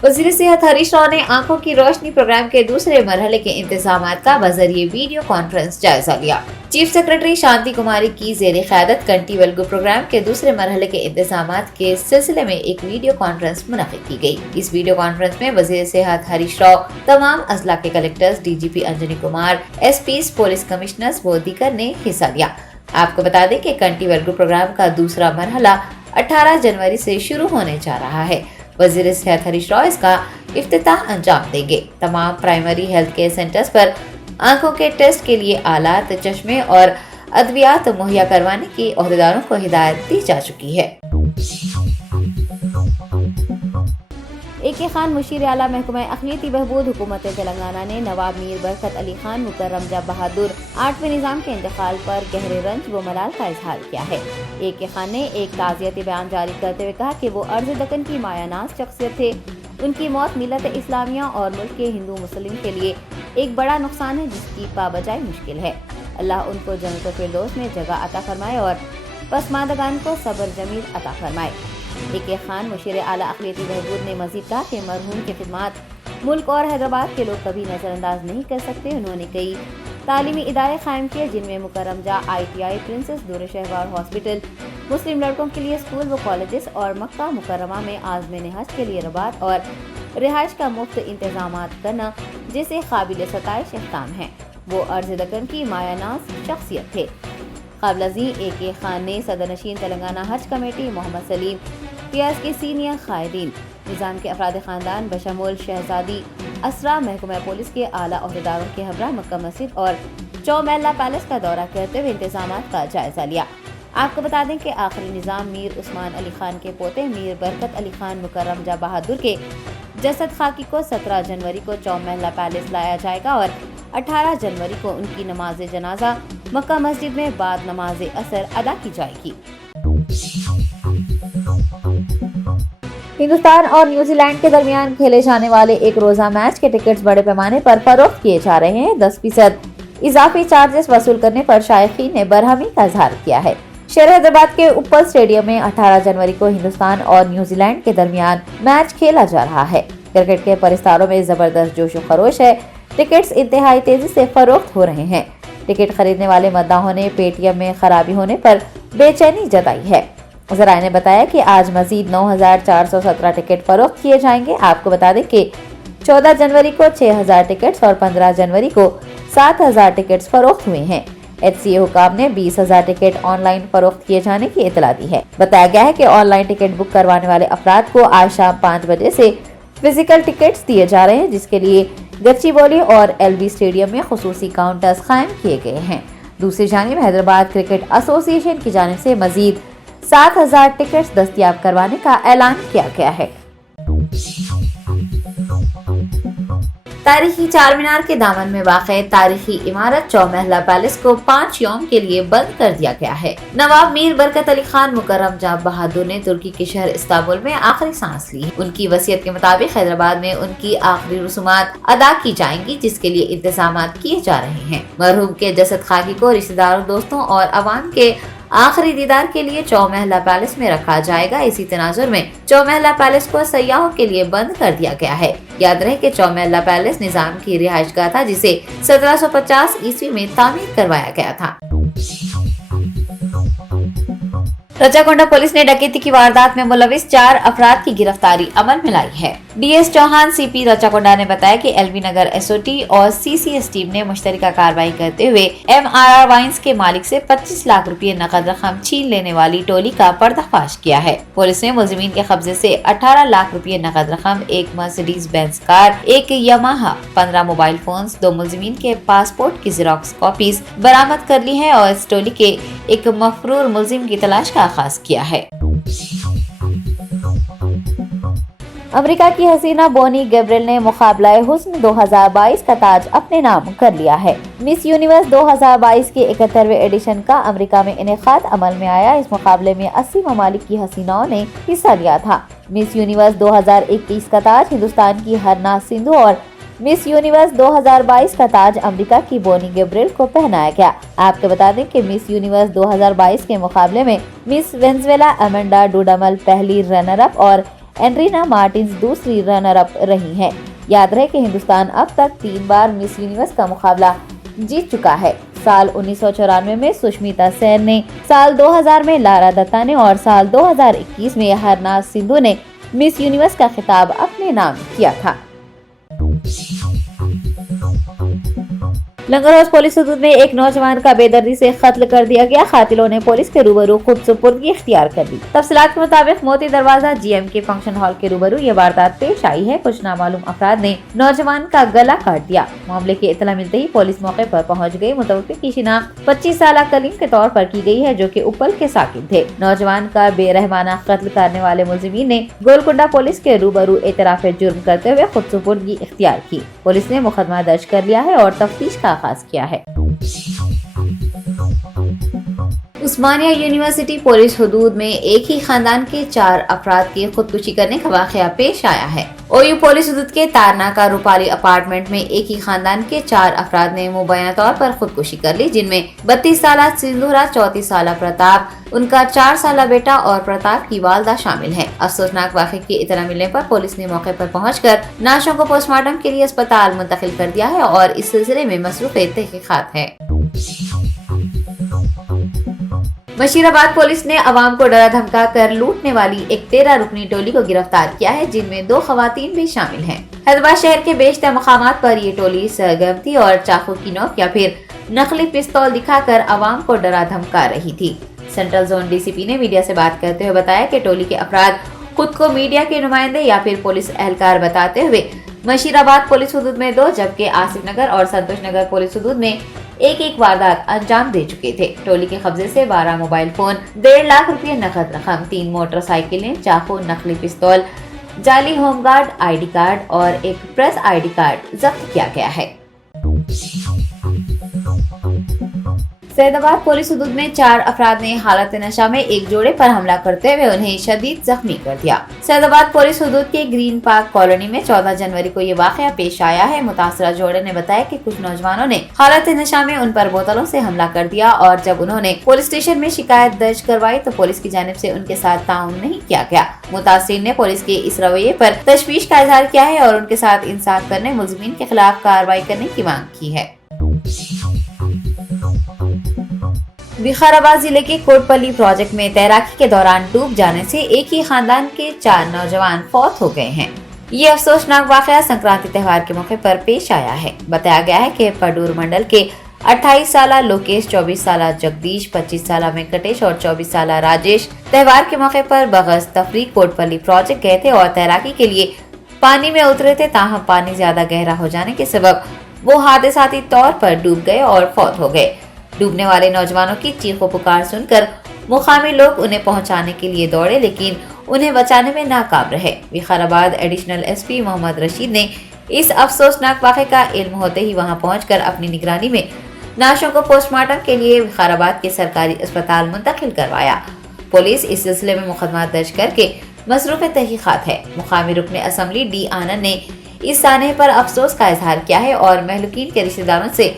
वज़ीर सेहत हरीश राव ने आंखों की रोशनी प्रोग्राम के दूसरे मरहले के इंतजामात का बजरिए वीडियो कॉन्फ्रेंस जायजा लिया। चीफ सेक्रेटरी शांति कुमारी की ज़ेरे क़यादत कंटी वेलगो प्रोग्राम के दूसरे मरहले के इंतजामात के सिलसिले में एक वीडियो कॉन्फ्रेंस मुनक़िद की गई। इस वीडियो कॉन्फ्रेंस में वज़ीर सेहत हरीश राव, तमाम अजला के collectors, DGP Anjani Kumar, SPs, police commissioners व दीगर ने हिस्सा लिया। आपको बता दें कि कंटी वेलगो प्रोग्राम का दूसरा मरहला 18 जनवरी से शुरू होने जा रहा है। वज़ीर सेहत हरीश राव इसका इफ्तिताह अंजाम देंगे। तमाम प्राइमरी हेल्थ केयर सेंटर्स पर आंखों के टेस्ट के लिए आलात, चश्मे और अद्वियात मुहैया करवाने की ओहदेदारों को हिदायत दी जा चुकी है। AK खान मुशीर आला महकमा अक़लियती बहबूद हुकूमत तेलंगाना ने नवाब मीर बरकत अली खान मुकर्रम जब बहादुर 8वें निज़ाम के इंतकाल पर गहरे रंज व मलाल का इजहार किया है। AK खान ने एक ताज़ियती बयान जारी करते हुए कहा कि वो अर्ज़ दक्कन की मायानाज़ शख्सियत थे। उनकी मौत मिल्लत इस्लामिया और मुल्क के हिंदू मुस्लिम के लिए एक बड़ा नुकसान है जिसकी पाबजाई मुश्किल है। अल्लाह उनको जन्नत फिरदौस में जगह अता फरमाए और पसमानदगान को सब्र जमील अता फरमाए। AK खान मुशीर आला अक़लियती बहबूद ने मज़ीद कहा कि मरहूम की खिदमात मुल्क और हैदराबाद के लोग कभी नज़रअंदाज नहीं कर सकते। उन्होंने कई तालीमी इदारे कायम किए जिनमें मुकर्रमजा ITI, प्रिंसेस दूर शहवार हॉस्पिटल, मुस्लिम लड़कों के लिए स्कूल व कॉलेजेस और मक्का मुकर्रमा में आज़मीन हज के लिए रबात और रिहाइश का मुफ्त इंतजामात करना जिसे काबिल सताइश इक़दाम है। वो अर्ज़ दक्कन की मायानाज़ शख्सियत थे। क़ाबिल AK खान ने सदर नशीन तेलंगाना हज कमेटी मोहम्मद सलीम, पियाज के सीनियर कायदीन, निज़ाम के अफराद ख़ानदान बशमूल शहजादी असरा, महकमा पुलिस के आला ओहदेदारों के हमरा मक्का मस्जिद और चौमहला पैलेस का दौरा करते हुए इंतजामात का जायजा लिया। आपको बता दें कि आखिरी निज़ाम मीर उस्मान अली खान के पोते मीर बरकत अली खान मुकर्रम जब बहादुर के जसद खाकी को 17 जनवरी को चौमहला पैलेस लाया जाएगा और 18 जनवरी को उनकी नमाज जनाजा मक्का मस्जिद में बाद नमाज असर अदा की जाएगी। हिंदुस्तान और न्यूजीलैंड के दरमियान खेले जाने वाले एक रोजा मैच के टिकट्स बड़े पैमाने पर फरोख्त किए जा रहे हैं। 10% इजाफी चार्जेस वसूल करने पर शायकीन ने बरहमी का इजहार किया है। शहर हैदराबाद के उपल स्टेडियम में 18 जनवरी को हिंदुस्तान और न्यूजीलैंड के दरमियान मैच खेला जा रहा है। क्रिकेट के परिस्तारों में जबरदस्त जोश व खरोश है। टिकट्स इंतहाई तेजी से फरोख्त हो रहे हैं। टिकट खरीदने वाले मद्दाहों ने पेटीएम में खराबी होने पर बेचैनी जताई है। ज़राए ने बताया कि आज मजीद 9,417 टिकट फरोख्त किए जाएंगे। आपको बता दें कि 14 जनवरी को 6,000 टिकट्स और 15 जनवरी को 7,000 टिकट्स फरोख्त हुए हैं। HCA हुकाम ने 20,000 टिकट ऑनलाइन फरोख्त किए जाने की इतला दी है। बताया गया है कि ऑनलाइन टिकट बुक करवाने वाले अफराद को आज शाम 5 बजे से फिजिकल टिकट्स दिए जा रहे हैं, जिसके लिए गच्चीबौली और LB स्टेडियम में खुसूसी काउंटर्स कायम किए गए हैं। दूसरी जानिब हैदराबाद क्रिकेट एसोसिएशन की जानिब से मजीद 7,000 टिकट्स दस्तयाब करवाने का ऐलान किया गया है। तारीखी चार मीनार के दामन में वाक़े तारीखी इमारत चौमहला पैलेस को 5 यौम के लिए बंद कर दिया गया है। नवाब मीर बरकत अली खान मुकर्रम जब बहादुर ने तुर्की के शहर इस्तांबुल में आखिरी सांस ली। उनकी वसीयत के मुताबिक हैदराबाद में उनकी आखिरी रसूमात अदा की जाएंगी, जिसके लिए इंतजामात किए जा रहे हैं। मरहूम के जसद खाकी को रिश्तेदारों, दोस्तों और अवाम के आखिरी दीदार के लिए चौमहला पैलेस में रखा जाएगा। इसी तनाजुर में चौमहला पैलेस को सयाहों के लिए बंद कर दिया गया है। याद रहे कि चौमहला पैलेस निजाम की रिहाइशगाह था, जिसे 1750 ईस्वी में तामीर करवाया गया था। रचाकोंडा पुलिस ने डकैती की वारदात में मुलविस 4 अफराद की गिरफ्तारी अमल में लाई है। DS चौहान CP रचाकोंडा ने बताया कि LB नगर SOT और CCS टीम ने मुश्तरका कार्रवाई करते हुए MRR वाइन्स के मालिक से 25 लाख रुपए नकद रकम छीन लेने वाली टोली का पर्दाफाश किया है। पुलिस ने मुलजिमीन के कब्जे से 18 लाख रुपए नकद रकम, एक मर्सिडीज बेंज कार, एक यामाहा, 15 मोबाइल फोन्स, 2 मुलजिमीन के पासपोर्ट की जेरॉक्स कॉपीज बरामद कर ली है और इस टोली के एक मफरूर मुलजिम की तलाश का आगाज किया है। अमेरिका की हसीना बोनी गैब्रियल ने मुकाबला हुस्न 2022 का ताज अपने नाम कर लिया है। मिस यूनिवर्स 2022 के 71वें एडिशन का अमेरिका में इनेकाद अमल में आया। इस मुकाबले में 80 ममालिक की हसीनाओं ने हिस्सा लिया था। मिस यूनिवर्स 2021 का ताज हिंदुस्तान की हरनाज सिंधु और मिस यूनिवर्स 2022 का ताज अमेरिका की बोनी गैब्रियल को पहनाया गया। आपको बता दें कि मिस यूनिवर्स 2022 के मुकाबले में मिस वेनेजुएला अमेंडा डुडामल पहली रनर अप और एंड्रीना मार्टिन्स दूसरी रनर अप रही हैं। याद रहे कि हिंदुस्तान अब तक 3 बार मिस यूनिवर्स का मुकाबला जीत चुका है। साल 1994 में सुष्मिता सेन ने, साल 2000 में लारा दत्ता ने और साल 2021 में हरनाज सिंधु ने मिस यूनिवर्स का खिताब अपने नाम किया था। लंगरहौज पुलिस हदूद में एक नौजवान का बेदर्दी से कत्ल कर दिया गया। कातिलों ने पुलिस के रूबरू खुद सुपुर्दगी इख्तियार कर ली। तफसीलात के मुताबिक मोती दरवाजा GM के फंक्शन हॉल के रूबरू ये वारदात पेश आई है। कुछ नामालूम अफराद ने नौजवान का गला काट दिया। मामले की इत्तला मिलते ही पुलिस मौके पर पहुंच गई। मुतवक्किल की शिनाख्त 25 साल कलीम के तौर पर की गई है, जो कि उपल के साकिन थे। नौजवान का बेरहमाना कत्ल करने वाले मुलजिमीन ने गोलकुंडा पुलिस के रूबरू एतराफ जुर्म करते हुए खुद सुपुर्दगी इख्तियार की। पुलिस ने मुकदमा दर्ज कर लिया है और तफ्तीश का आगाज किया है। उस्मानिया यूनिवर्सिटी पुलिस हदूद में एक ही खानदान के 4 अफराद की खुदकुशी करने का वाकया पेश आया है। OU पुलिस हदूद के तारनाका रूपाली अपार्टमेंट में एक ही खानदान के 4 अफराद ने मुबैना तौर पर खुदकुशी कर ली, जिनमें 32 साल सिंधुरा, 34 साल प्रताप, उनका 4 साल बेटा और प्रताप की वालदा शामिल है। अफसोसनाक वाकये की इत्तला मिलने पर पुलिस ने मौके पर पहुंचकर नाशों को पोस्टमार्टम के लिए अस्पताल मुंतकिल कर दिया है और इस सिलसिले में मसरूफ तहकीकात है। बशीराबाद पुलिस ने अवाम को डरा धमका कर लूटने वाली एक 13 रुकनी टोली को गिरफ्तार किया है, जिनमें 2 खवातीन भी शामिल हैं। हैदराबाद शहर के बेशतर मकामात पर ये टोली सरगर्म थी और चाकू की नोक या फिर नकली पिस्तौल दिखाकर अवाम को डरा धमका रही थी। सेंट्रल जोन DCP ने मीडिया से बात करते हुए बताया कि टोली के अफराद खुद को मीडिया के नुमाइंदे या फिर पुलिस एहलकार बताते हुए बशीराबाद पुलिस हदूद में 2 जबकि आसिफ नगर और संतोष नगर पुलिस हदूद में एक वारदात अंजाम दे चुके थे। टोली के कब्जे से 12 मोबाइल फोन, 1.5 लाख रुपए नकद रकम, 3 मोटरसाइकिलें, चाकू, नकली पिस्तौल, जाली होमगार्ड ID कार्ड और एक प्रेस ID कार्ड जब्त किया गया है। सैदाबाद पुलिस हदूद में 4 अफराद ने हालत नशा में एक जोड़े पर हमला करते हुए उन्हें शदीद जख्मी कर दिया। सैदाबाद पुलिस हदूद के ग्रीन पार्क कॉलोनी में 14 जनवरी को ये वाकया पेश आया है। मुतासरा जोड़े ने बताया कि कुछ नौजवानों ने हालत नशा में उन पर बोतलों से हमला कर दिया और जब उन्होंने पुलिस स्टेशन में शिकायत दर्ज करवाई तो पुलिस की जानिब से उनके साथ ताउन नहीं किया गया। मुतासिर ने पुलिस के इस रवैये पर तशवीश का इजहार किया है और उनके साथ इंसाफ करने, मुलजिमीन के खिलाफ कार्रवाई करने की मांग की है। विकाराबाद जिले के कोटपल्ली प्रोजेक्ट में तैराकी के दौरान डूब जाने से एक ही खानदान के 4 नौजवान फौत हो गए हैं। ये अफसोसनाक वाकया संक्रांति त्योहार के मौके पर पेश आया है। बताया गया है कि पडूर मंडल के 28 साल लोकेश, 24 साल जगदीश, 25 साल वेंकटेश और 24 साल राजेश त्योहार के मौके पर बगस तफरी कोटपल्ली प्रोजेक्ट गए थे और तैराकी के लिए पानी में उतरे थे। ताहम पानी ज्यादा गहरा हो जाने के सबब वो हादसाती तौर पर डूब गए और फौत हो गए। डूबने वाले नौजवानों की चीखों पुकार सुनकर मुकामी लोग उन्हें पहुंचाने के लिए दौड़े, लेकिन उन्हें बचाने में नाकाम रहे। विकाराबाद एडिशनल SP मोहम्मद रशीद ने इस अफसोसनाक वाक़े का इल्म होते ही वहां पहुंचकर अपनी निगरानी में नाशों को पोस्टमार्टम के लिए विकाराबाद के सरकारी अस्पताल मुंतकिल करवाया। पुलिस इस सिलसिले में मुकदमा दर्ज करके मसरूफ तहकीकात है। मुकामी रुकन असम्बली D आनंद ने इस सानहे पर अफसोस का इजहार किया है और महलूकीन के रिश्तेदारों से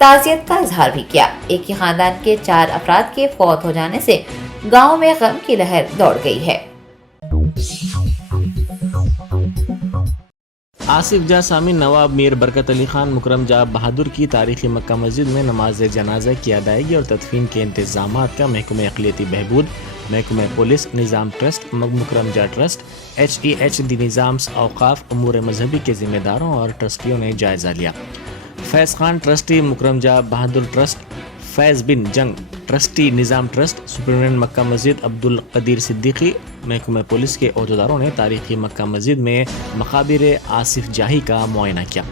ताज़ियत का इजहार भी किया। एक ही खानदान के 4 अफराद के फौत हो जाने से गांव में गम की लहर दौड़ गई है। आसिफ जा सामी नवाब मीर बरकत अली खान मुकरम जा बहादुर की तारीखी मक्का मस्जिद में नमाज जनाजा की अदायगी और तदफीन के इंतजामात का महकमा अक़लियती बहबूद, महकमा पुलिस, निज़ाम ट्रस्ट, मुकरम जा ट्रस्ट, HEH दी निज़ाम्स, औक़ाफ़, उमूर मजहबी के ज़िम्मेदारों और ट्रस्टियों ने जायज़ा लिया। फैज़ खान ट्रस्टी मुकरम जा बहादुर ट्रस्ट, फैज़ बिन जंग ट्रस्टी निज़ाम ट्रस्ट, सुपरिटेंडेंट मक्का मस्जिद अब्दुल कदीर सिद्दीकी, महकमा पुलिस के अहदेदारों ने तारीखी मक्का मस्जिद में मकाबिर आसिफ जाही का मुआयना किया।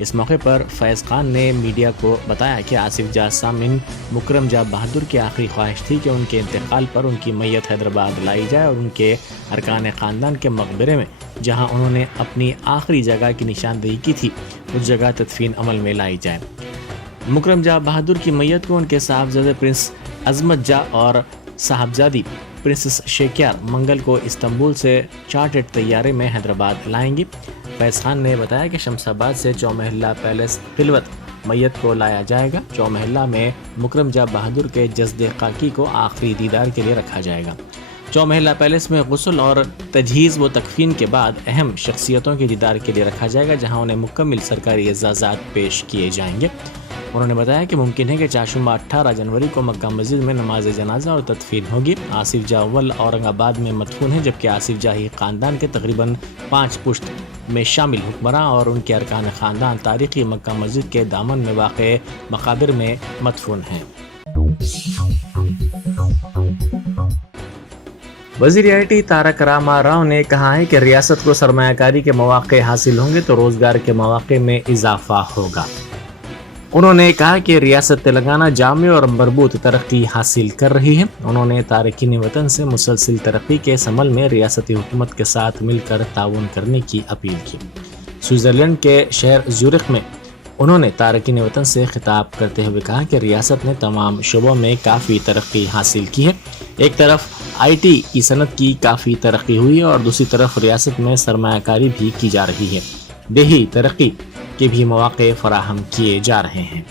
इस मौके पर फैज़ खान ने मीडिया को बताया कि आसिफ जा सामिन मुकरम जा बहादुर की आखिरी ख्वाहिश थी कि उनके इंतकाल पर उनकी मैयत हैदराबाद लाई जाए और उनके अरकान ख़ानदान के मकबरे में, जहां उन्होंने अपनी आखिरी जगह की निशानदेही की थी, उस जगह तदफीन अमल में लाई जाए। मुकरम जा बहादुर की मैयत को उनके साहबजादे प्रिंस अजमत जा और साहबजादी प्रिंसेस शेकियार मंगल को इस्तांबुल से चार्टर्ड तैयारे में हैदराबाद लाएंगी। फैज़ खान ने बताया कि शमशाबाद से चौमहल्ला पैलेस खिलवत मैयत को लाया जाएगा। चौमहल्ला में मुकरम जा बहादुर के जस्दे खाकी को आखिरी दीदार के लिए रखा जाएगा। चौमहला पैलेस में गुस्ल और तजहीज़ व तकफीन के बाद अहम शख्सियतों के दीदार के लिए रखा जाएगा, जहां उन्हें मुकम्मल सरकारी एजाज़ात पेश किए जाएंगे। उन्होंने बताया कि मुमकिन है कि चाशुमा 18 जनवरी को मक्का मस्जिद में नमाज जनाजा और तदफीन होगी। आसिफ जाह अव्वल औरंगाबाद में मदफून है, जबकि आसिफ जाही ख़ानदान के तकरीबन 5 पुश्त में शामिल हुक्मरान और उनके अरकान ख़ानदान तारीख़ी मक्का मस्जिद के दामन में वाक़ मक़ाबिर में मदफून हैं। वज़ीर IT तारक रामा राव ने कहा है कि रियासत को सरमायाकारी के मौक़े हासिल होंगे तो रोज़गार के मौक़े में इजाफा होगा। उन्होंने कहा कि रियासत तेलंगाना जामे और मरबूत तरक्की हासिल कर रही है। उन्होंने तारकीन वतन से मुसलसल तरक्की के इस अमल में रियासती हुकूमत के साथ मिलकर ताउन करने की अपील की। स्विट्ज़रलैंड के शहर ज़ुरिख में उन्होंने तारकीन वतन से खिताब करते हुए कहा कि रियासत ने तमाम शोबों में काफ़ी तरक्की हासिल की है। एक तरफ IT की सनत की काफ़ी तरक्की हुई है और दूसरी तरफ रियासत में सरमायाकारी भी की जा रही है। देही तरक्की के भी मौक़े फराहम किए जा रहे हैं।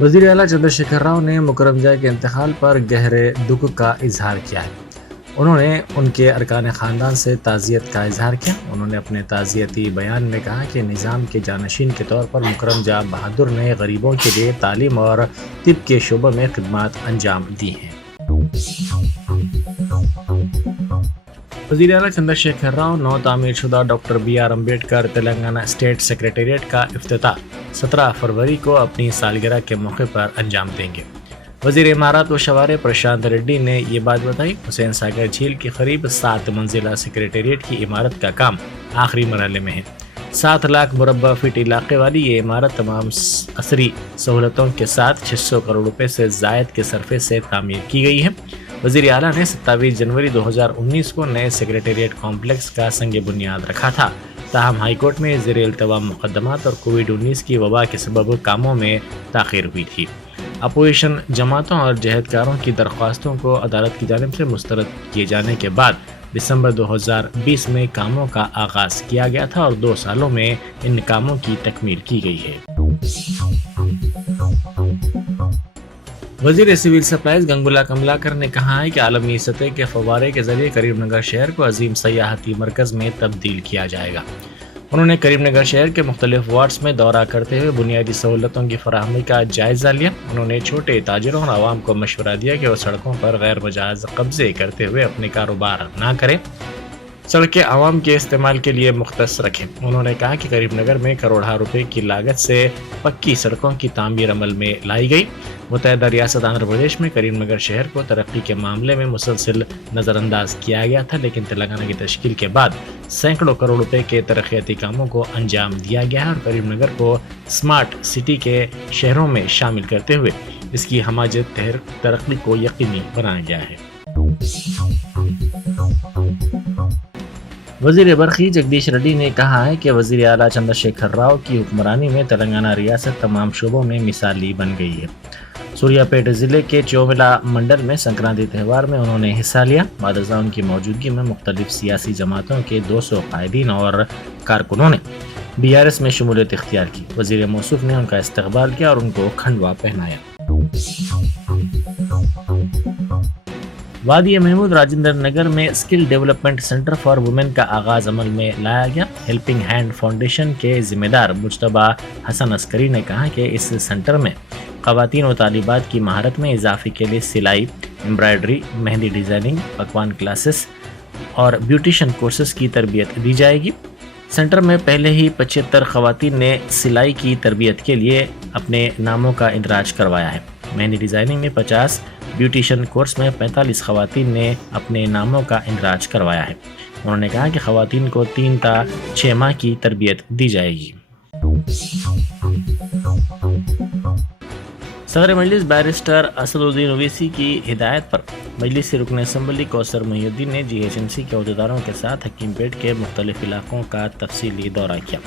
वज़ीर आला चंद्रशेखर राव ने मुकरम जाह के इंतकाल पर गहरे दुख का इजहार किया है। उन्होंने उनके अरकान ख़ानदान से ताज़ियत का इजहार किया। उन्होंने अपने ताज़ियती बयान में कहा कि निज़ाम के जानशीन के तौर पर मुकरम जाह बहादुर ने गरीबों के लिए तालीम और तिब के शोबों में खिदमत अंजाम दी हैं। वज़ीर आला चंद्रशेखर राव नौ तामीर शुदा doctor BR Ambedkar Telangana state secretariat का इफ्तिताह 17 फरवरी को अपनी सालगिरह के मौके पर अंजाम देंगे। वज़ीर इमारत व शवारे प्रशांत रेड्डी ने ये बात बताई। हुसैन सागर झील के करीब 7 मंजिला सेक्रेटेरिएट की इमारत का काम आखिरी मरहले में है। 7 लाख मुरब्बा फीट इलाके वाली ये इमारत तमाम असरी सहूलतों के साथ 600 करोड़ रुपए से ज़ायद के सरफे से तामीर की गई है। वज़ीर आला ने 27 जनवरी 2019 को नए सेक्रेटेरिएट कॉम्प्लेक्स का संग बुनियाद रखा था। ताहम हाई कोर्ट में ज़ेर इल्तवाम मुक़दमात और कोविड-19 की वबा के सबब कामों में ताख़ीर हुई थी। अपोजिशन जमातों और जहदकारों की दरख्वास्तों को अदालत की जानिब से मुस्तरद किए जाने के बाद दिसंबर 2020 में कामों का आगाज़ किया गया था और 2 सालों में इन कामों की तकमील की गई है। वज़ीर सिविल सप्लाईज गंगुला कमलाकर ने कहा है कि आलमी सतह के फव्वारे के जरिए करीमनगर शहर को अजीम सयाहती मरकज़ में तब्दील किया जाएगा। उन्होंने करीमनगर शहर के मुख्तलिफ वार्ड्स में दौरा करते हुए बुनियादी सहूलतों की फराहमी का जायज़ा लिया। उन्होंने छोटे ताजिरों और आवाम को मशवरा दिया कि वो सड़कों पर गैर मजाज कब्जे करते हुए अपने कारोबार ना करें, सड़कें आवाम के इस्तेमाल के लिए मुख्तस रखें। उन्होंने कहा कि करीमनगर में करोड़ों रुपए की लागत से पक्की सड़कों की तामीर अमल में लाई गई। मुत्तहिदा रियासत आंध्र प्रदेश में करीमनगर शहर को तरक्की के मामले में मुसलसल नज़रअंदाज किया गया था, लेकिन तेलंगाना की तश्कील के बाद सैकड़ों करोड़ रुपए के तरक्याती कामों को अंजाम दिया गया है और करीमनगर को स्मार्ट सिटी के शहरों में शामिल करते हुए इसकी हमाजत तरक्की को यकीनी बनाया गया है। वज़ीर बरखी जगदीश रेड्डी ने कहा है कि वज़ीर आला चंद्रशेखर राव की हुक्मरानी में तेलंगाना रियासत तमाम शोबों में मिसाली बन गई है। सूर्यापेट ज़िले के चौमिला मंडल में संक्रांति त्यौहार में उन्होंने हिस्सा लिया। बाद उनकी मौजूदगी में मुख्तलिफ सियासी जमातों के 200 कायदीन और कारकुनों ने BRS में शमूलियत इख्तियार की। वज़ीर मौसूफ ने उनका इस्तकबाल किया और उनको खंडवा पहनाया। वादी महमूद राजेंद्र नगर में skill development centre for women का आगाज़ अमल में लाया गया। हेल्पिंग हैंड फाउंडेशन के ज़िम्मेदार मुज्तबा हसन अस्करी ने कहा कि इस सेंटर में ख़वातीन व तालिबात की महारत में इजाफे के लिए सिलाई, एम्ब्रॉयडरी, मेहंदी डिज़ाइनिंग, पकवान क्लासेस और ब्यूटिशन कोर्सेज़ की तरबियत दी जाएगी। सेंटर में पहले ही 75 ख़वातीन ने सिलाई की तरबियत के लिए अपने नामों का इंदराज करवाया है। मेहंदी डिज़ाइनिंग में 50, ब्यूटिशन कोर्स में 45 ख़वातीन ने अपने नामों का इंदराज करवाया है। उन्होंने कहा कि ख़वातीन को 3 ta 6 माह की तरबियत दी जाएगी। सदर मजलिस बैरिस्टर असदुद्दीन ओवैसी की हिदायत पर मजलिसी रुकन असम्बली कौसर मोहिउद्दीन ने GHMC के अहदेदारों के साथ हकीमपेट के मुख्तलिफ इलाकों का तफसीली दौरा किया।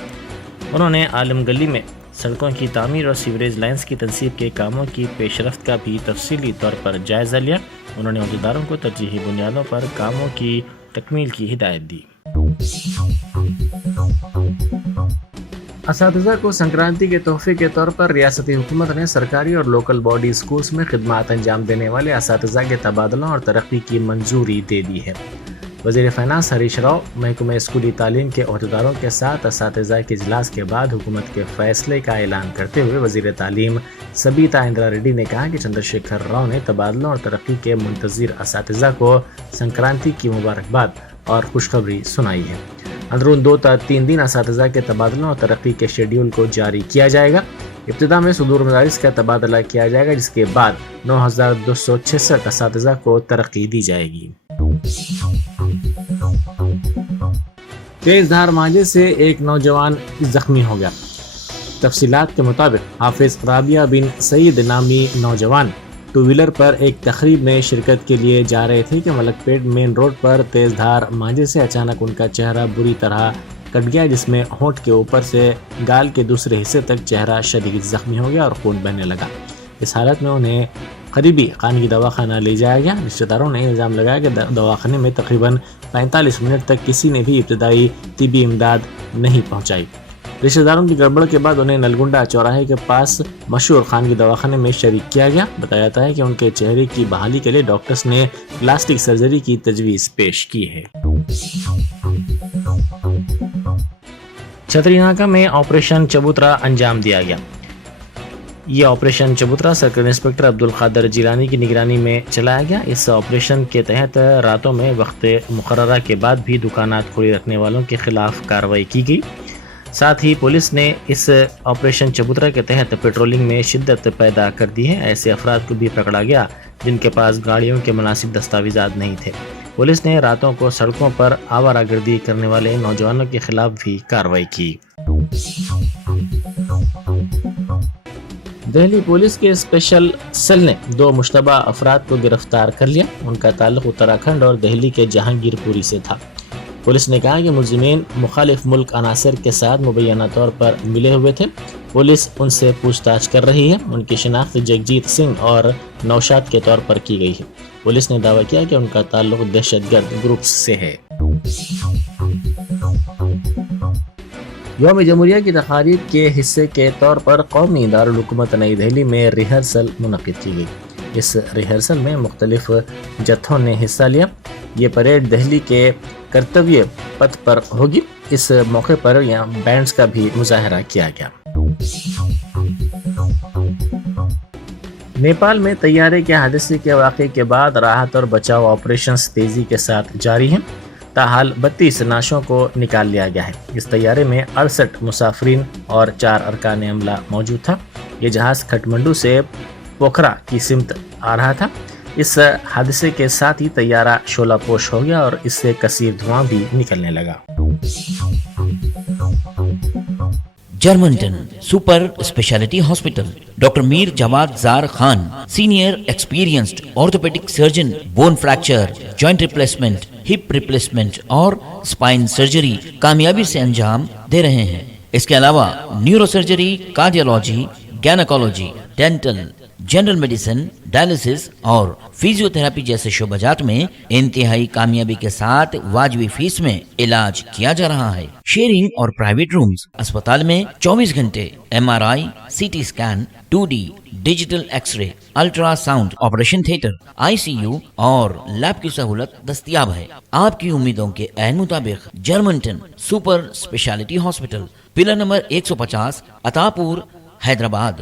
उन्होंने आलम गली में सड़कों की तामीर और सीवरेज लाइन्स की तनसीब के कामों की पेशरफ्त का भी तफसीली तौर पर जायज़ा लिया। उन्होंने अहदेदारों को तरजीही बुनियादों पर कामों की तकमील की हिदायत दी। اساتذہ کو سنکرانتی کے تحفے کے طور پر ریاستی حکومت نے سرکاری اور لوکل باڈی اسکولز میں خدمات انجام دینے والے اساتذہ کے تبادلوں اور ترقی کی منظوری دے دی ہے۔ وزیر فائنانس ہریش راؤ محکمہ اسکولی تعلیم کے عہدیداروں کے ساتھ اساتذہ کے اجلاس کے بعد حکومت کے فیصلے کا اعلان کرتے ہوئے وزیر تعلیم سبیتا اندرا ریڈی نے کہا کہ چندر شیکھر راؤ نے تبادلوں اور ترقی کے منتظر اساتذہ کو سنکرانتی کی مبارکباد اور خوشخبری سنائی ہے۔ اندرون 2 تا 3 دن اساتذہ کے تبادلوں اور ترقی کے شیڈیول کو جاری کیا جائے گا۔ ابتدا میں صدور مدارس کا تبادلہ کیا جائے گا، جس کے بعد 9266 اساتذہ کو ترقی دی جائے گی۔ تیز دھار مانجے سے ایک نوجوان زخمی ہو گیا۔ تفصیلات کے مطابق حافظ رابعہ بن سعید نامی نوجوان 2 ویلر پر ایک تقریب میں شرکت کے لیے جا رہے تھے کہ ملک پیٹ مین روڈ پر تیز دھار مانجے سے اچانک ان کا چہرہ بری طرح کٹ گیا، جس میں ہونٹ کے اوپر سے گال کے دوسرے حصے تک چہرہ شدید زخمی ہو گیا اور خون بہنے لگا۔ اس حالت میں انہیں قریبی خانگی دواخانہ لے جایا گیا۔ رشتہ داروں نے الزام لگایا کہ دواخانے میں تقریباً 45 منٹ تک کسی نے بھی ابتدائی طبی امداد نہیں پہنچائی۔ رشتہ داروں کی گڑبڑ کے بعد انہیں نلگنڈا چوراہے کے پاس مشہور خانگی دواخانے میں شریک کیا گیا۔ بتایا جاتا ہے کہ ان کے چہرے کی بحالی کے لیے ڈاکٹرز نے پلاسٹک سرجری کی تجویز پیش کی ہے۔ چھتری ناکہ میں آپریشن چبوترا انجام دیا گیا۔ یہ operation Chabutra circle inspector Abdul Qadir Jilani کی نگرانی میں چلایا گیا۔ اس آپریشن کے تحت راتوں میں وقت مقررہ کے بعد بھی دکانات کھلی رکھنے والوں کے خلاف کارروائی کی گئی۔ ساتھ ہی پولیس نے اس آپریشن چبوترا کے تحت پیٹرولنگ میں شدت پیدا کر دی ہے۔ ایسے افراد کو بھی پکڑا گیا جن کے پاس گاڑیوں کے مناسب دستاویزات نہیں تھے۔ پولیس نے راتوں کو سڑکوں پر آوارہ گردی کرنے والے نوجوانوں کے خلاف بھی کارروائی کی۔ دہلی پولیس کے اسپیشل سیل نے 2 مشتبہ افراد کو گرفتار کر لیا۔ ان کا تعلق اتراکھنڈ اور دہلی کے جہانگیر پوری سے تھا۔ پولیس نے کہا کہ ملزمین مخالف ملک عناصر کے ساتھ مبینہ طور پر ملے ہوئے تھے۔ پولیس ان سے پوچھ تاچھ کر رہی ہے۔ ان کی شناخت جگجیت سنگھ اور نوشاد کے طور پر کی گئی ہے۔ پولیس نے دعویٰ کیا کہ ان کا تعلق دہشت گرد گروپس سے ہے۔ یوم جمہوریہ کی تقاریب کے حصے کے طور پر قومی دارالحکومت نئی دہلی میں ریہرسل منعقد کی گئی۔ اس ریہرسل میں مختلف جتھوں نے حصہ لیا۔ یہ پریڈ دہلی کے کرتویہ پتھ پر ہوگی۔ اس موقع پر یہاں بینڈز کا بھی مظاہرہ کیا گیا۔ نیپال میں طیارے کے حادثے کے واقعے کے بعد راحت اور بچاؤ آپریشنز تیزی کے ساتھ جاری ہیں۔ تاحال 32 نعشوں کو نکال لیا گیا ہے۔ اس طیارے میں 68 مسافرین اور 4 ارکان عملہ موجود تھا۔ یہ جہاز کھٹمنڈو سے پوکھرا کی سمت آ رہا تھا۔ اس حادثے کے ساتھ ہی طیارہ شعلہ پوش ہو گیا اور اس سے کثیر دھواں بھی نکلنے لگا۔ Germanten super speciality hospital, doctor Mir Jawad Zar Khan, senior experienced orthopaedic surgeon, bone fracture, joint replacement, hip replacement اور اسپائن سرجری کامیابی سے انجام دے رہے ہیں۔ اس کے علاوہ neuro surgery, cardiology, gynaecology, dental, general medicine, dialysis اور فیزیو تھراپی جیسے شعبات میں انتہائی کامیابی کے ساتھ واجبی فیس میں علاج کیا جا رہا ہے۔ شیئرنگ اور پرائیویٹ رومز، اسپتال میں 24 گھنٹے MRI، CT scan, 2D digital X ray, ultra sound, operation theatre, ICU اور لیب کی سہولت دستیاب ہے۔ آپ کی امیدوں کے عین مطابق Germanten super speciality hospital, pillar number 150، عطا پور، حیدرآباد۔